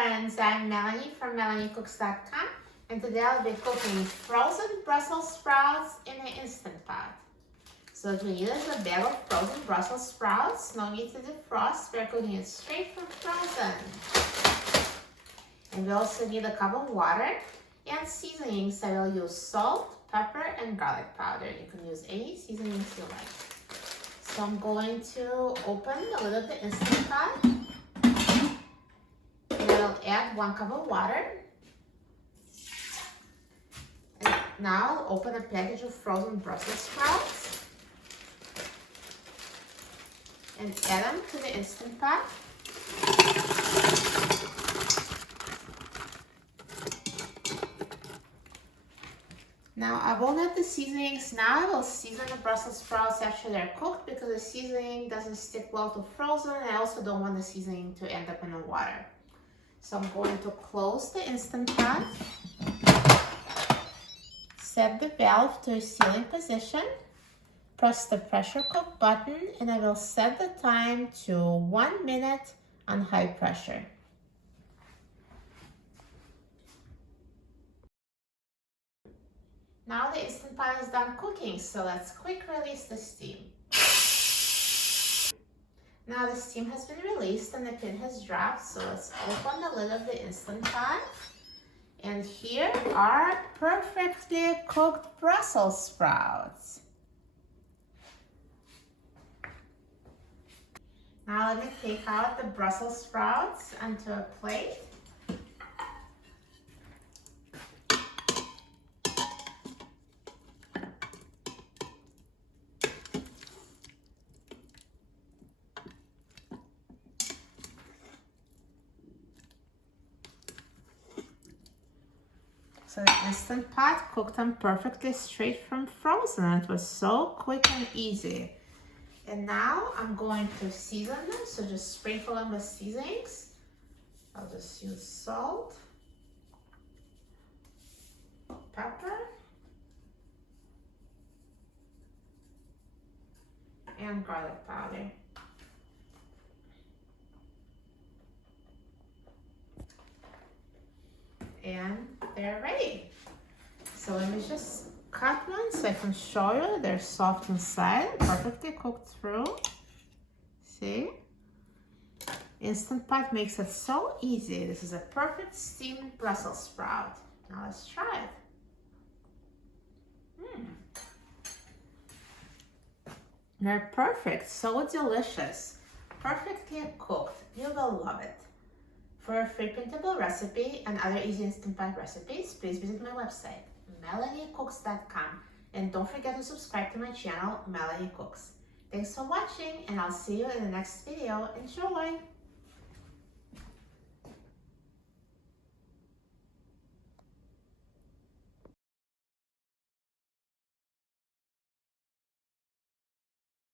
friends, I'm Melanie from MelanieCooks.com, and today I'll be cooking frozen Brussels sprouts in an Instant Pot. So what we need is a bag of frozen Brussels sprouts, no need to defrost, we're cooking it straight from frozen. And we also need a cup of water and seasonings. I will use salt, pepper, and garlic powder. You can use any seasonings you like. So I'm going to open the lid of the Instant Pot. And I'll add 1 cup of water. And now I'll open a package of frozen Brussels sprouts and add them to the Instant Pot. Now I won't add the seasonings now. I will season the Brussels sprouts after they're cooked because the seasoning doesn't stick well to frozen, and I also don't want the seasoning to end up in the water. So I'm going to close the Instant Pot, set the valve to a sealing position, press the pressure cook button, and I will set the time to 1 minute on high pressure. Now the Instant Pot is done cooking, so let's quick release the steam. Now the steam has been released and the pin has dropped, so let's open the lid of the Instant Pot. And here are perfectly cooked Brussels sprouts. Now let me take out the Brussels sprouts onto a plate. So the Instant Pot cooked them perfectly straight from frozen. It was so quick and easy. And now I'm going to season them, so just sprinkle them with seasonings. I'll just use salt, pepper, and garlic powder. And they're ready. So let me just cut one so I can show you. They're soft inside, perfectly cooked through. See? Instant Pot makes it so easy. This is a perfect steamed Brussels sprout. Now let's try it. They're perfect, so delicious, perfectly cooked. You will love it. For a free printable recipe and other easy Instant Pot recipes, please visit my website, MelanieCooks.com. And don't forget to subscribe to my channel, Melanie Cooks. Thanks for watching, and I'll see you in the next video. Enjoy!